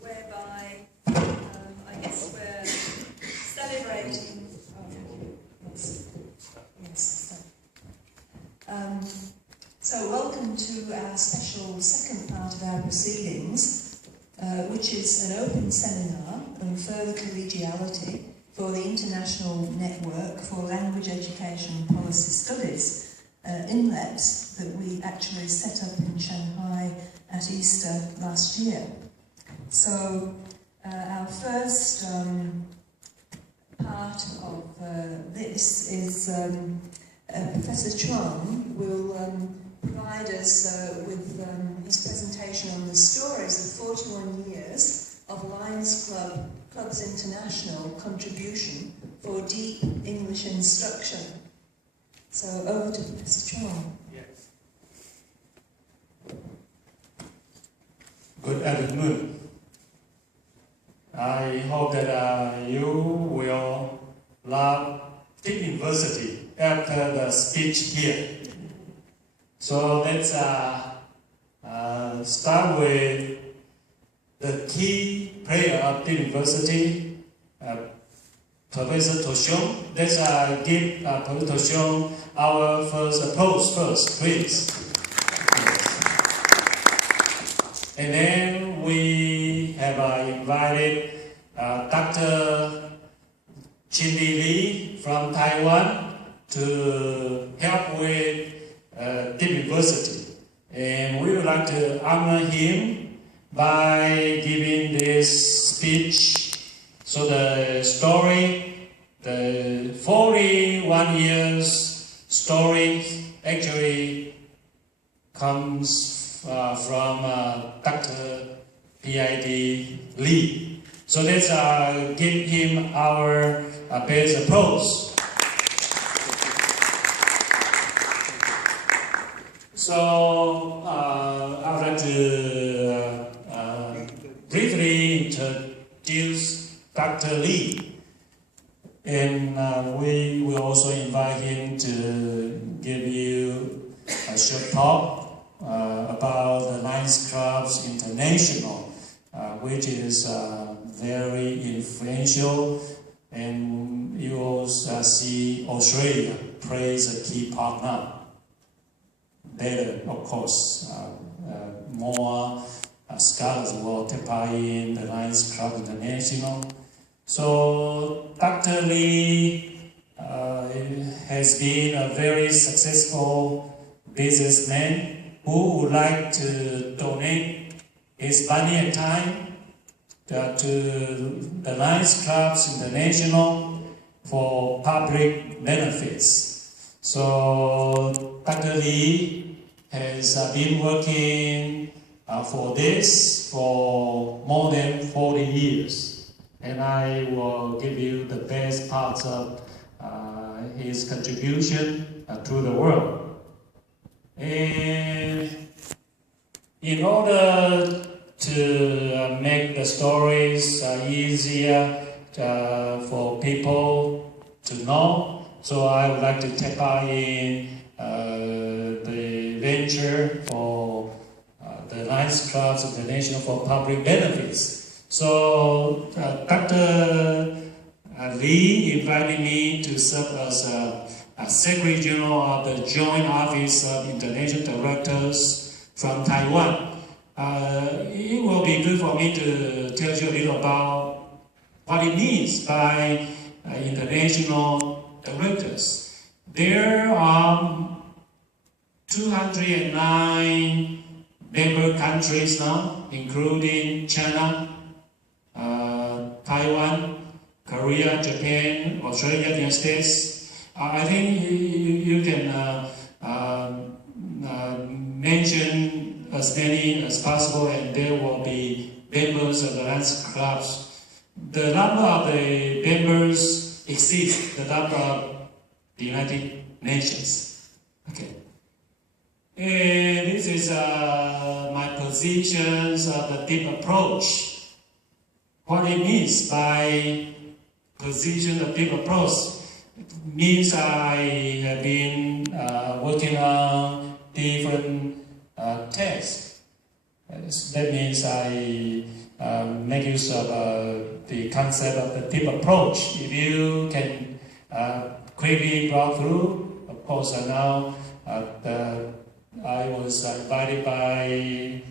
whereby I guess we're celebrating. So welcome to our special second part of our proceedings, which is an open seminar on further collegiality for the International Network for Language Education and Policy Studies, INLEPS, that we actually set up in Shanghai at Easter last year. So our first part of this is Professor Chuang will provide us with his presentation on the stories of 41 years of Lions Club's international contribution for deep English instruction. So over to Professor Chuang. Yes. Good afternoon. I hope that you will love DeepUniversity after the speech here. So let's start with the key player of DeepUniversity, Professor Tochon. Let's give Professor Tochon our first applause first, please. Yes. And then we have invited Dr. Ching-Li from Taiwan to help with DeepUniversity. And we would like to honor him by giving this speech. So the story, the 41 years story actually comes from Dr.PID Lee. So let's give him our best applause. So I would like to briefly introduce Dr. Lee, and we will also invite him to give you a short talk about the Lions Club's International, which is very influential, and you also see Australia plays a key part now. Later, of course, more scholars will take part in the Lions Club International. So Dr. Lee has been a very successful businessman who would like to donate his money and time to the Lions Clubs International for public benefits. So Dr. Lee has been working for this for more than 40 years. And I will give you the best parts of his contribution to the world. And in order to make the stories easier for people to know, so I would like to take part in the venture for the Lions Clubs International for public benefits. So Dr. Lee invited me to serve as a Secretary General of the Joint Office of International Directors from Taiwan. It will be good for me to tell you a little about what it means by international directors. There are 209 member countries now, including China, Taiwan, Korea, Japan, Australia, United States. I think you can mention as many as possible, and there will be members of the Lions Clubs. The number of the members exceeds the number of the United Nations. Okay. And this is my positions of the deep approach. What it means by position of deep approach means I have been working on different texts. That means I make use of the concept of the deep approach. If you can quickly go through, of course, now I was invited by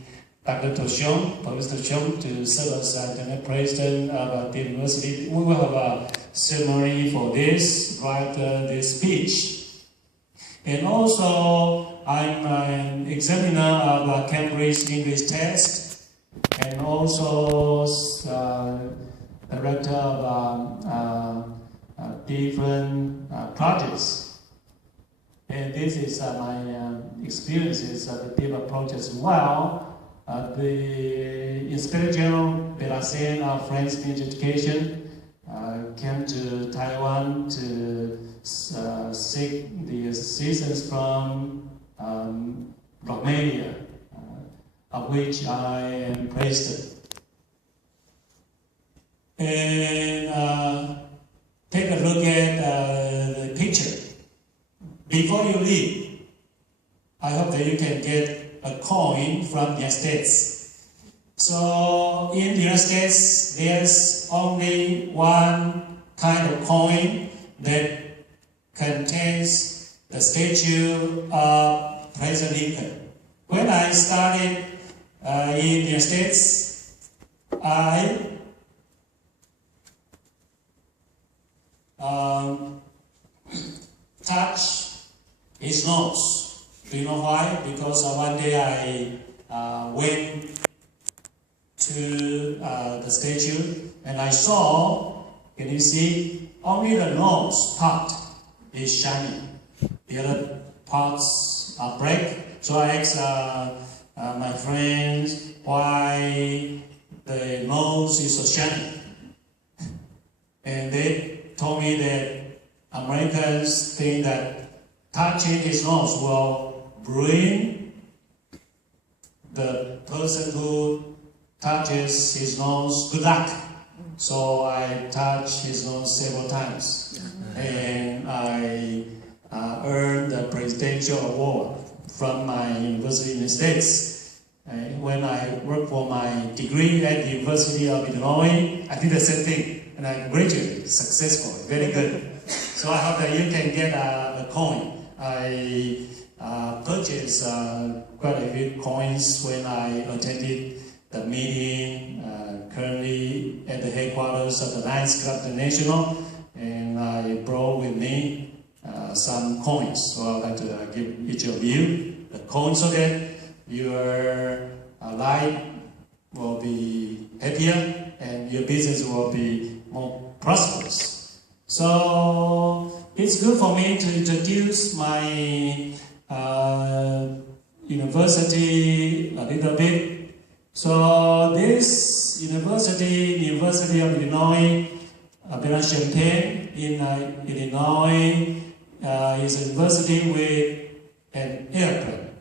Dr. Tochon, Professor Tochon, to serve as the president of the university. We will have a ceremony for this right after this speech. And also, I'm an examiner of a Cambridge English test, and also director of different projects. And this is my experiences of the deep approach as well. The Inspector General Belassien of French Education came to Taiwan to seek the assistance from Romania, of which I am president. And take a look at the picture. Before you leave, I hope that you can get a coin from the United States. So in the United States, there's only one kind of coin that contains the statue of President Lincoln. When I started in the United States, I touched his nose. Do you know why? Because one day I went to the statue and I saw, can you see, only the nose part is shiny. The other parts are black. So I asked my friends why the nose is so shiny. And they told me that Americans think that touching his nose will bring the person who touches his nose good luck. So I touched his nose several times, and I earned the presidential award from my university in the States. When I worked for my degree at the University of Illinois, I did the same thing, and I graduated successfully, very good. So I hope that you can get a coin. I purchased quite a few coins when I attended the meeting currently at the headquarters of the Lions Club International, and I brought with me some coins. So I'd like to give each of you the coin so that your life will be happier and your business will be more prosperous. So it's good for me to introduce my university a little bit. So this University of Illinois, Champaign in Illinois, is a university with an airport.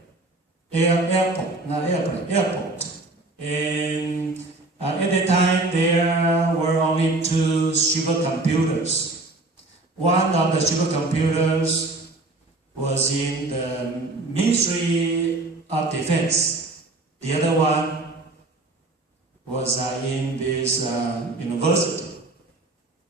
And at the time, there were only two supercomputers. One of the supercomputers was in the Ministry of Defense. The other one was in this university.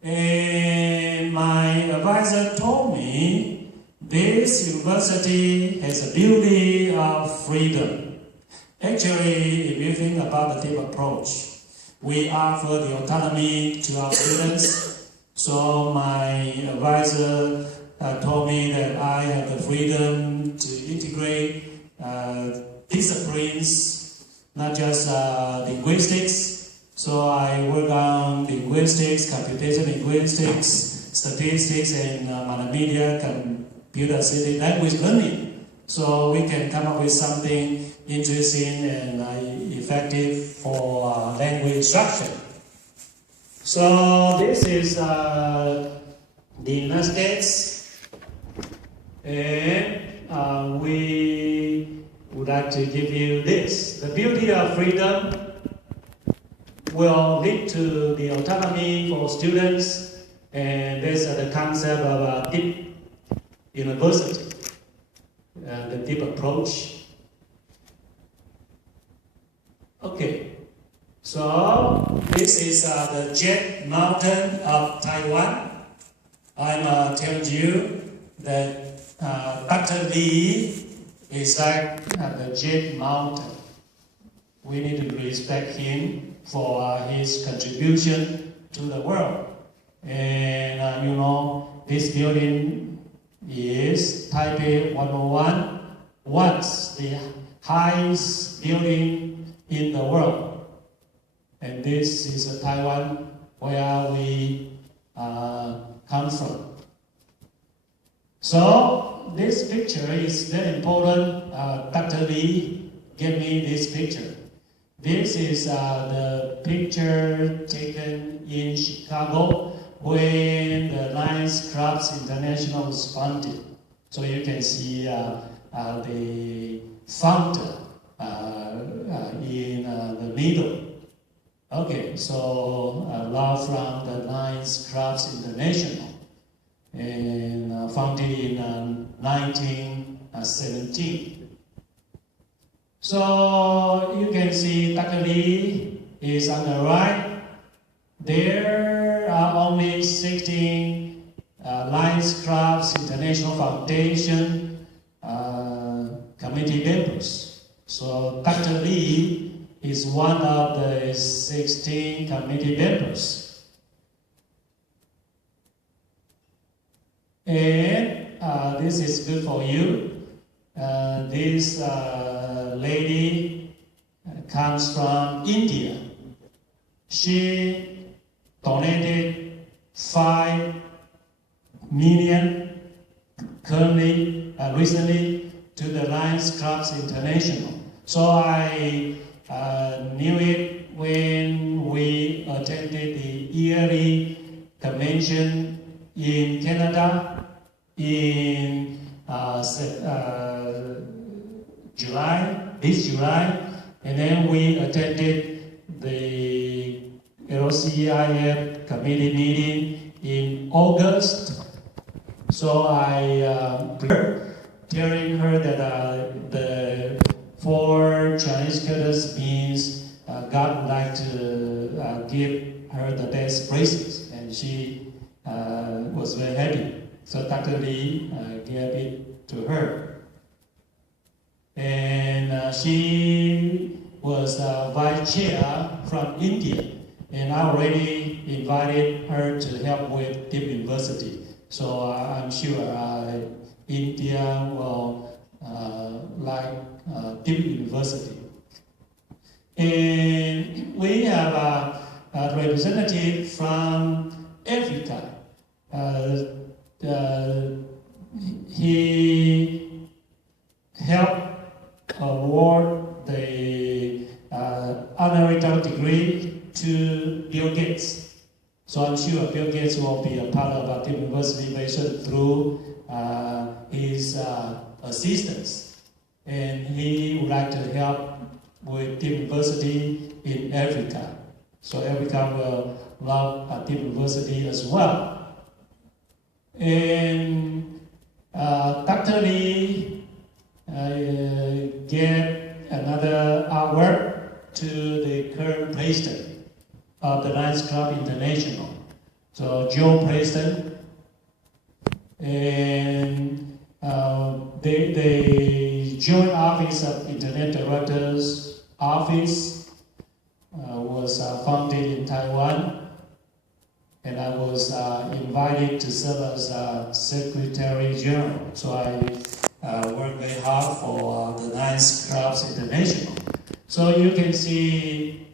And my advisor told me this university has a beauty of freedom. Actually, if you think about the deep approach, we offer the autonomy to our students. So my advisor told me that I have the freedom to integrate disciplines, not just linguistics. So I work on linguistics, computational linguistics, statistics, and multimedia, computer-assisted language learning. So we can come up with something interesting and effective for language instruction. So this is the United States, and we would like to give you this. The beauty of freedom will lead to the autonomy for students, and this is the concept of a deep university, the deep approach. Okay, So this is the Jet Mountain of Taiwan. I'm telling you that Dr. Li is like the Jet Mountain. We need to respect him for his contribution to the world. And you know, this building is Taipei 101, once the highest building in the world. And this is Taiwan, where we come from. So this picture is very important. Dr. Li gave me this picture. This is the picture taken in Chicago when the Lions Clubs International was founded. So you can see the founder in the middle. Okay, so love from the Lions Clubs International, and founded in 1917. So you can see Dr. Li is on the right. There are only 16 Lions Clubs International Foundation committee members. So Dr. Li is one of the 16 committee members. And this is good for you. This lady comes from India. She donated 5 million recently to the Lions Clubs International. So I knew it when we attended the yearly convention in Canada in this July, and then we attended the LCIF committee meeting in August. So I telling her that the 4 Chinese characters means God would like to give her the best bracelets, and she was very happy. So Dr. Li gave it to her. And she was vice chair from India, and I already invited her to help with DeepUniversity. So I'm sure India will like DeepUniversity. And we have a representative from Africa. He helped award the honorary degree to Bill Gates. So I'm sure Bill Gates will be a part of our DeepUniversity mission through his assistance. And he would like to help with DeepUniversity in Africa. So Africa will love DeepUniversity as well. And Dr. Li gave another award to the current president of the Lions Club International. So Joe Preston, and the Joint Office of Internet Directors Office was founded in Taiwan, and I was invited to serve as Secretary General. So I worked very hard for the Lions Clubs International. So you can see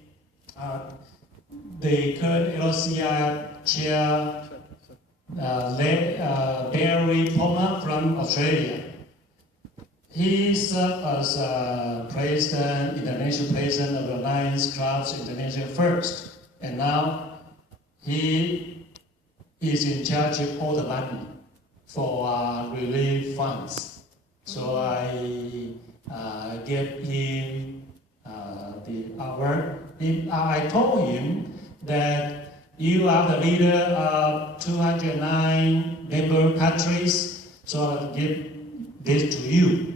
the current LCI chair, Barry Palmer from Australia. He served as international president of the Lions Clubs International first, and now he is in charge of all the money for relief funds. So I gave him the award. I told him that you are the leader of 209 member countries, so I'll give this to you.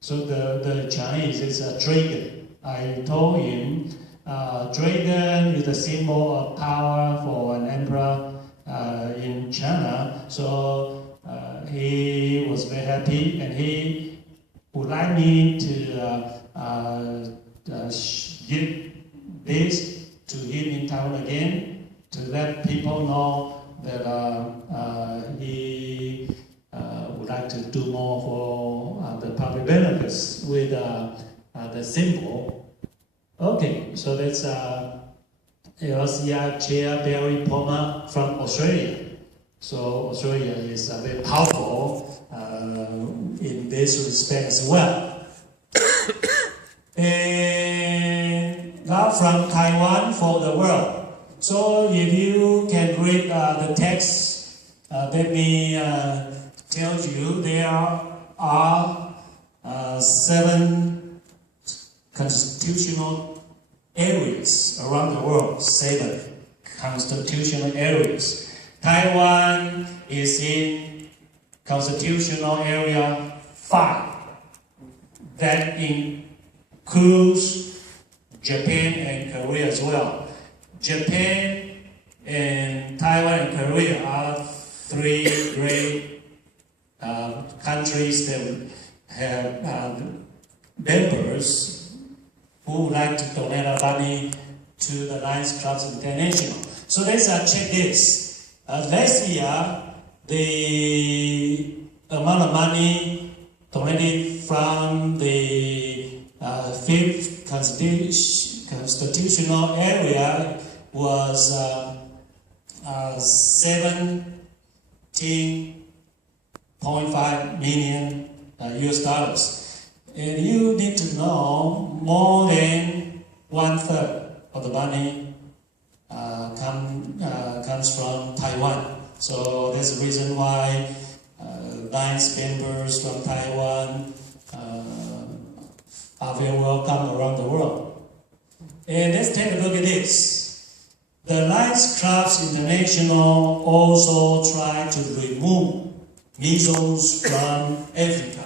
So the Chinese is a trigger. I told him dragon is a symbol of power for an emperor in China. So he was very happy, and he would like me to give this to him in Taiwan again, to let people know that he would like to do more for the public benefits with the symbol. Okay, so that's LCI Chair Barry Palmer from Australia. So Australia is very powerful in this respect as well. And now from Taiwan for the world. So if you can read the text, let me tell you there are 7 constitutional areas around the world, 7 constitutional areas. Taiwan is in constitutional area 5. That includes Japan and Korea as well. Japan and Taiwan and Korea are 3 great countries that have members who would like to donate money to the Lions Club International. So let's check this. Last year, the amount of money donated from the 5th constitutional area was 17.5 million US dollars. And you need to know more than 1/3 of the money comes from Taiwan. So that's the reason why Lions members from Taiwan are very welcome around the world. And let's take a look at this. The Lions Clubs International also tried to remove measles from Africa.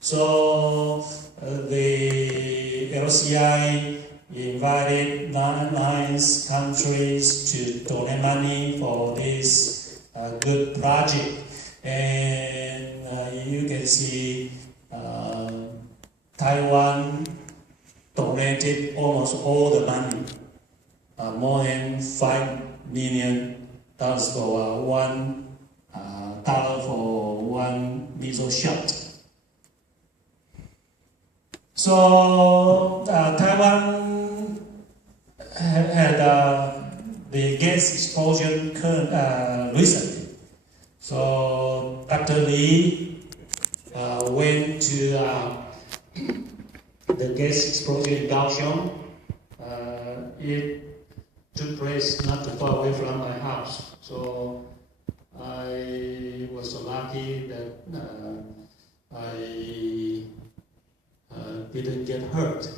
So the LCI invited 9 Lions countries to donate money for this good project. And you can see Taiwan donated almost all the money, more than $5 million for $1 for 1 measles shot. So Taiwan had the gas explosion recently. So Dr. Li went to the gas explosion in Kaohsiung. It took place not too far away from my house. So I was so lucky that I didn't get hurt.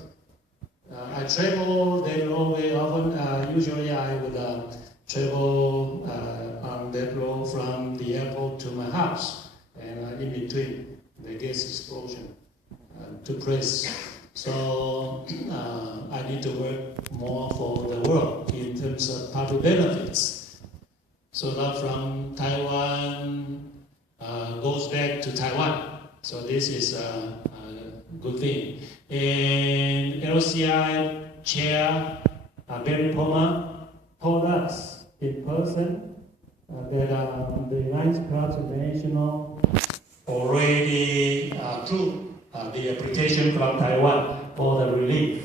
I travel that road very often. Usually I would travel on that road from the airport to my house, and in between the gas explosion took place. So I need to work more for the world in terms of public benefits. So that from Taiwan goes back to Taiwan. So this is a good thing. And LCI Chair Barry Palmer told us in person that the Lions Club International already approved the application from Taiwan for the relief.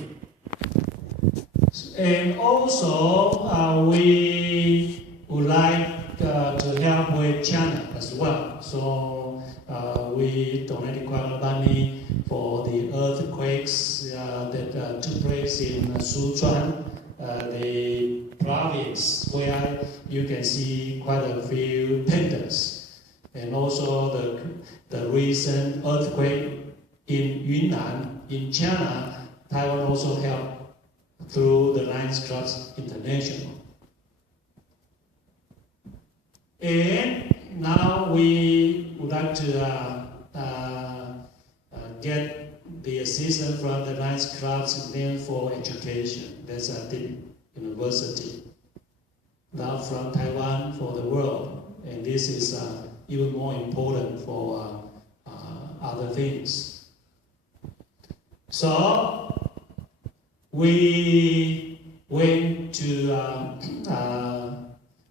And also, we would like to help with China as well. So we donated quite a lot of money for the earthquakes that took place in Sichuan, the province where you can see quite a few pendants. And also the recent earthquake in Yunnan, in China. Taiwan also helped through the Lions Clubs International. And now we would like to get the assistant from the Nice Clubs named for education. That's a deep university. Now from Taiwan for the world. And this is even more important for other things. So we went to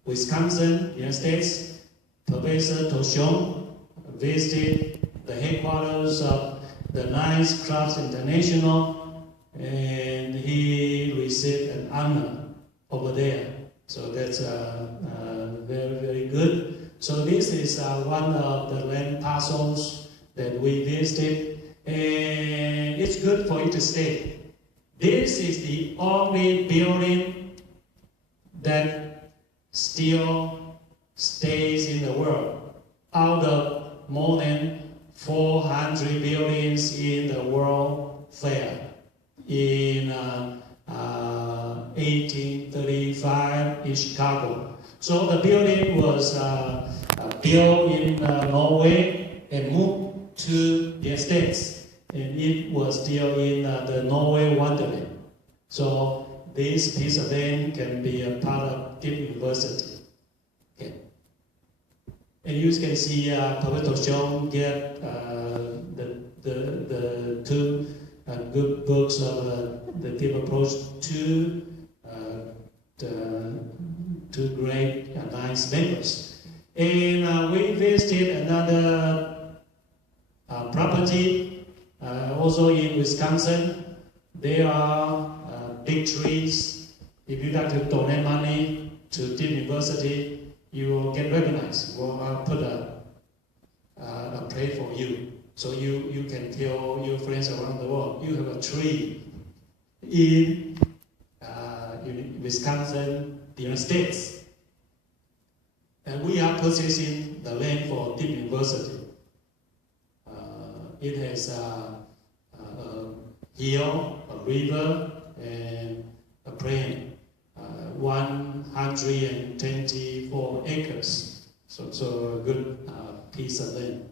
Wisconsin, United States. Professor Tochon visited the headquarters of the Nice Clubs International, and he received an honor over there. So that's very, very good. So this is one of the land parcels that we visited, and it's good for you to stay. This is the only building that still stays in the world out of more than 400 buildings in the World Fair in 1835 in Chicago. So the building was built in Norway and moved to the States, and it was still in the Norway Wonderland. So this piece of land can be a part of DeepUniversity. Okay. And you can see Professor Tochon get the two good books of the Deep Approach to the two great alliance members. And we visited another property also in Wisconsin. There are big trees. If you like to donate money to DeepUniversity, you will get recognized. We'll put a plate for you. So you can tell your friends around the world, you have a tree in Wisconsin, the United States. And we are purchasing the land for DeepUniversity. It has a hill, a river, and a plain. 124 acres. So a good piece of land.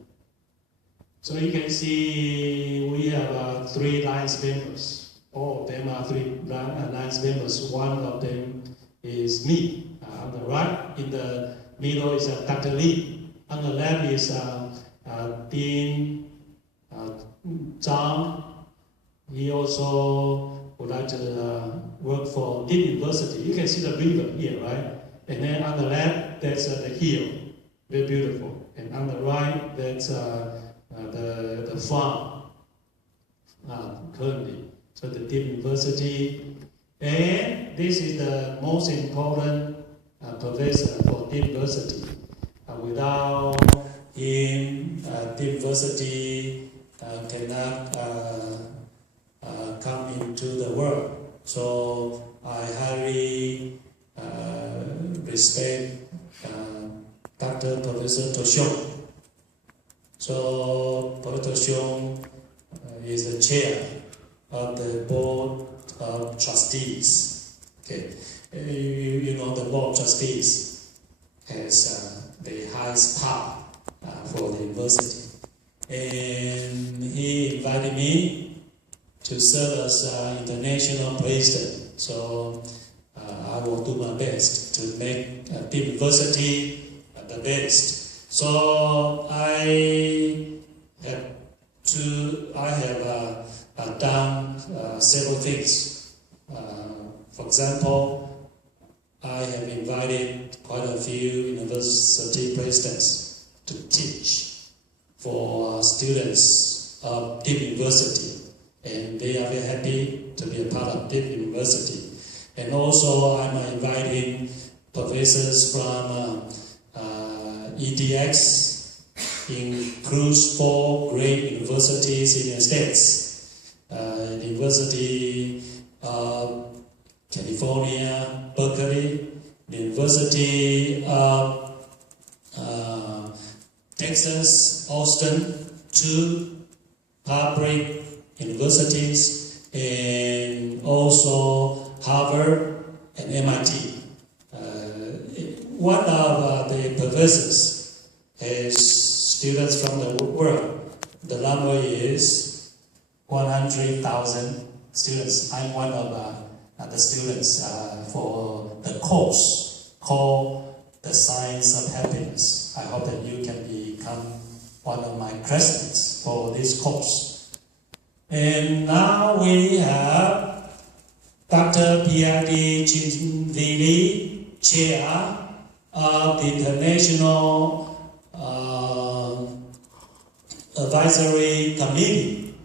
So you can see we have 3 alliance members. All of them are 3 alliance members. One of them is me. On the right, in the middle is Dr. Li. On the left is Dean Zhang. He also would like to work for DeepUniversity. You can see the river here, right? And then on the left, that's the hill, very beautiful. And on the right, that's the farm currently. So the DeepUniversity. And this is the most important professor for DeepUniversity. Without him, DeepUniversity cannot come into the world. So I highly respect Dr. Professor Tochon. So Professor Tochon is the chair of the board of trustees. Okay, you know the board of trustees has the highest power for the university, and he invited me to serve as international president. So I will do my best to make DeepUniversity the best. So I have done several things. For example, I have invited quite a few university presidents to teach for students of DeepUniversity, and they are very happy to be a part of DeepUniversity. And also I'm inviting professors from EDX, includes 4 great universities in the United States. The University of California, Berkeley, the University of Texas, Austin, 2 public universities, and also Harvard and MIT. One of the professors has students from the world. The number is 100,000 students. I'm one of the students for the course called The Science of Happiness. I hope that you can become one of my classmates for this course. And now we have Dr.PID Ching-Li, Chair of the International Advisory Committee.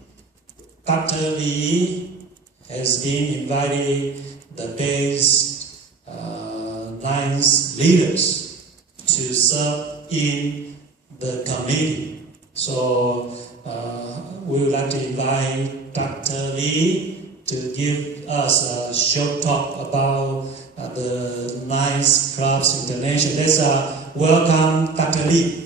Dr. Li has been invited the best 9 leaders to serve in the committee. So we would like to invite Dr. Li to give us a short talk about the 9 Clubs International. Let's welcome Dr. Li.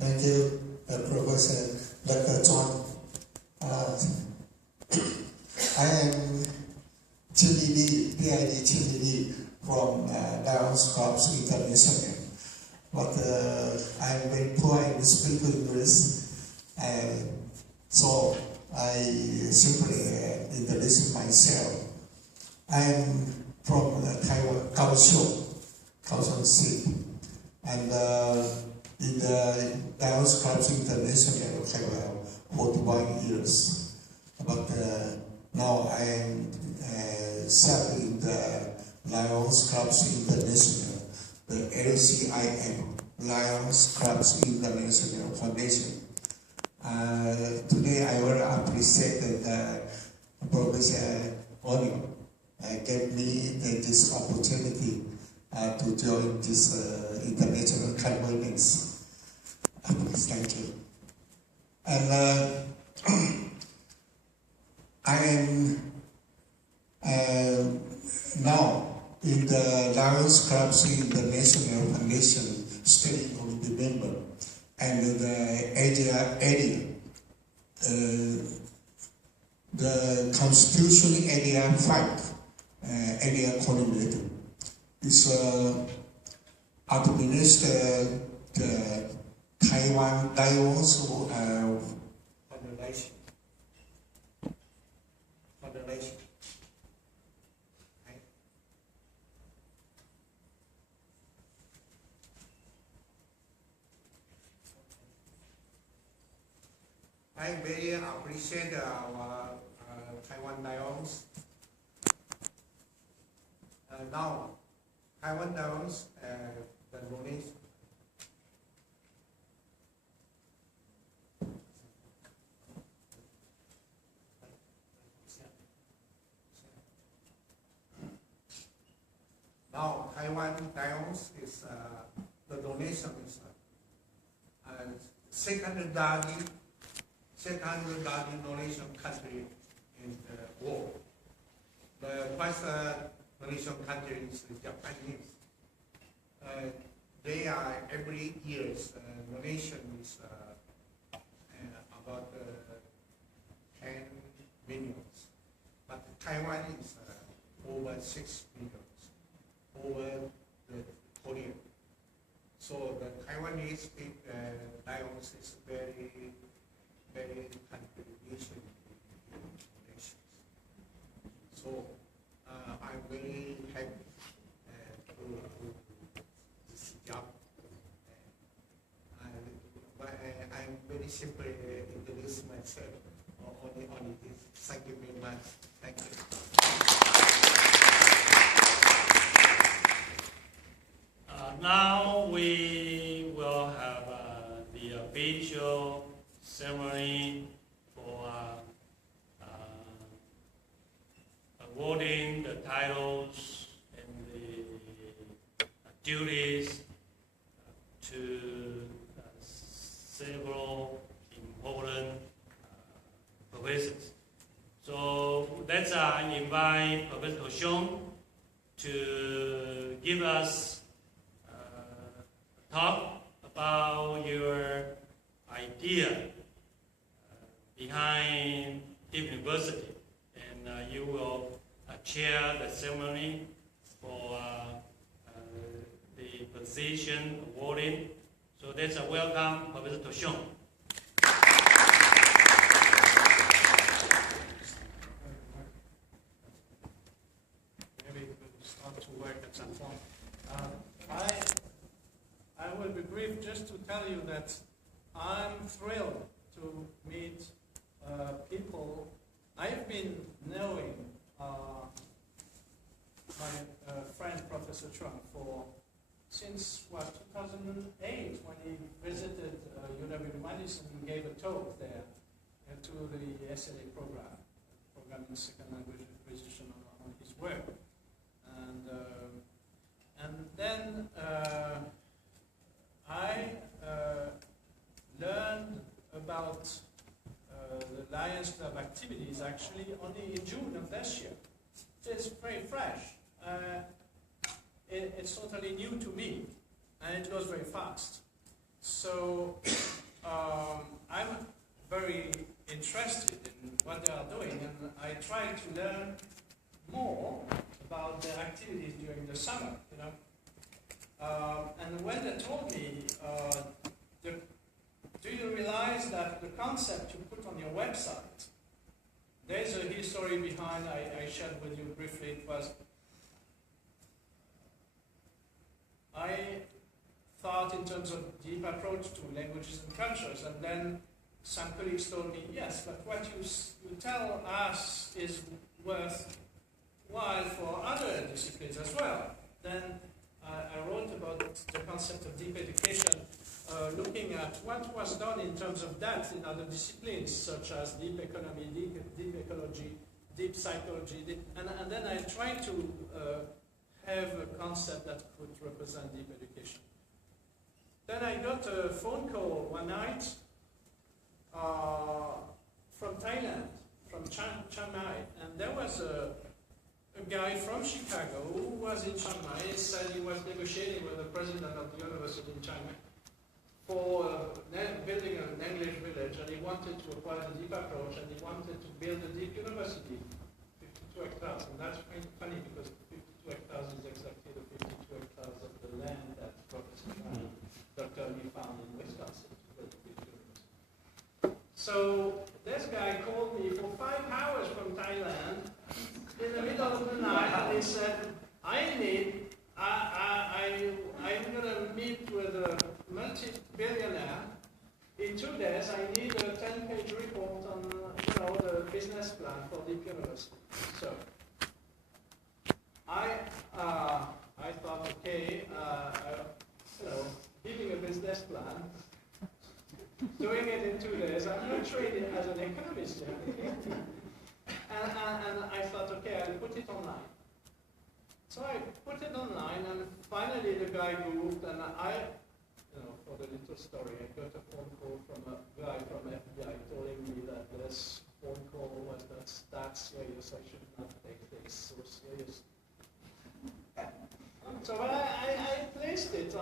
Thank you, Professor Dr. Chuang. I am Ching-Li, PID Ching-Li from Lions Clubs International. But I am very poor in speaking English, and so I simply introduce myself. I am from Taiwan, Kaohsiung City, and in the Lions Clubs International, I have 41 years. But now I am serving the Lions Clubs International, the LCIM, Lions Clubs International Foundation. Today I will appreciate that Professor Onyo gave me this opportunity to join this international conference. Thank you. And I am now in the Lions Clubs International Foundation Steering Committee member, and the area the Constitution Area 5 area coordinator is administered the Taiwan Lions Federation. I very appreciate our Taiwan Lions. Now, Taiwan Lions, the donation. Now, Taiwan Lions is the donation is second largest donation country in the world. The first donation country is the Japanese. They are every year's donation is about 10 millions, but Taiwan is over 6 millions over the Korea. So the Taiwanese Lions is very contribution in donations. So I'm very happy to do this job. I'm very simply introduce myself only this. Thank you very much. Thank you. Now we will have the official ceremony for awarding the titles and the duties to several important professors. So let's invite Professor Tochon to give us a talk about your idea behind DeepUniversity, and you will chair the ceremony for position awarded. So that's a welcome, Professor Tochon. Maybe we'll start to work at some point. I will be brief just to tell you that I'm thrilled to meet people. I've been knowing my friend Professor Chuang since 2008, when he visited University of Madison and gave a talk there to the SLA program in second language acquisition on his work. And then I learned about the Lions Club activities actually only in June of this year. It's very fresh. It's totally new to me, and it goes very fast. So I'm very interested in what they are doing, and I try to learn more about their activities during the summer, you know. And when they told me, do you realize that the concept you put on your website, there's a history behind, I shared with you briefly. It was, I thought in terms of deep approach to languages and cultures, and then some colleagues told me, yes, but what you tell us is worthwhile for other disciplines as well. Then I wrote about the concept of deep education, looking at what was done in terms of depth in other disciplines, such as deep economy, deep ecology, deep psychology, and then I tried to have a concept that could represent deep education. Then I got a phone call one night from Thailand, from Chiang Mai, and there was a guy from Chicago who was in Chiang Mai. He said he was negotiating with the president of the university in Chiang Mai for building an English village, and he wanted to apply the deep approach, and he wanted to build a deep university, 52 hectares. And that's funny because 52 hectares is exactly the 52 hectares of the land that Professor Dr.PID found in Wisconsin to build a deep university. So this guy called me for 5 hours from Thailand in the middle of the night, and he said, I'm going to meet with a multi-billionaire. In 2 days, I need a 10-page report on, the business plan for Deep University. So I thought, okay, giving a business plan, doing it in 2 days. I'm not trained as an economist yet. And I thought, okay, I'll put it online. So I put it online, and finally the guy moved, and for the little story, I got a phone call from a guy from FBI telling me that this phone call was not that serious. I should not take things so serious. So I placed it